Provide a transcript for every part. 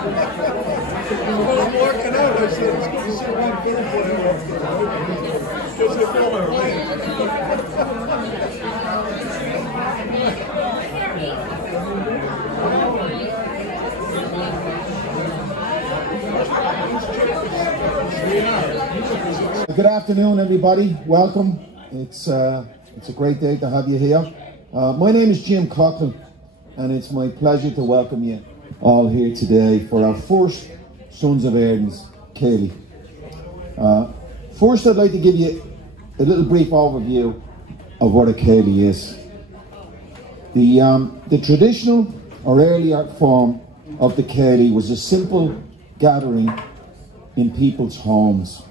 Well, I'm working out. I said, it's good to see one film player up there. Because they film our Good afternoon, everybody. Welcome. It's a great day to have you here. My name is Jim Coughlin, and it's my pleasure to welcome you all here today for our first Sons of Erin's Ceili. First, I'd like to give you a little brief overview of what a Ceili is. The traditional or earlier form of the Ceili was a simple gathering in people's homes.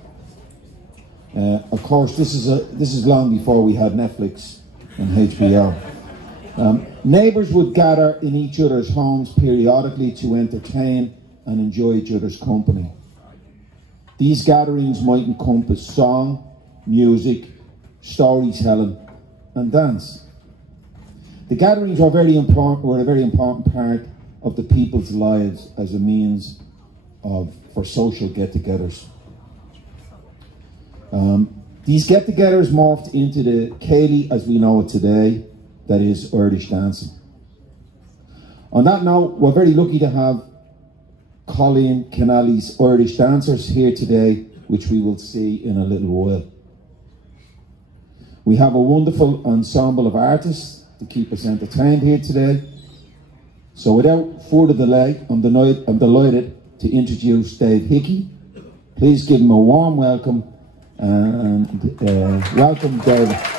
Of course, this is long before we had Netflix and HBO. Neighbours would gather in each other's homes periodically to entertain and enjoy each other's company. These gatherings might encompass song, music, storytelling, and dance. The gatherings were a very important part of the people's lives as a means for social get-togethers. These get-togethers morphed into the Ceili as we know it today, that is Irish dancing. On that note, we're very lucky to have Colleen Kennelly's Irish dancers here today, which we will see in a little while. We have a wonderful ensemble of artists to keep us entertained here today. So without further delay, I'm delighted to introduce Dave Hickey. Please give him a warm welcome and welcome Dave.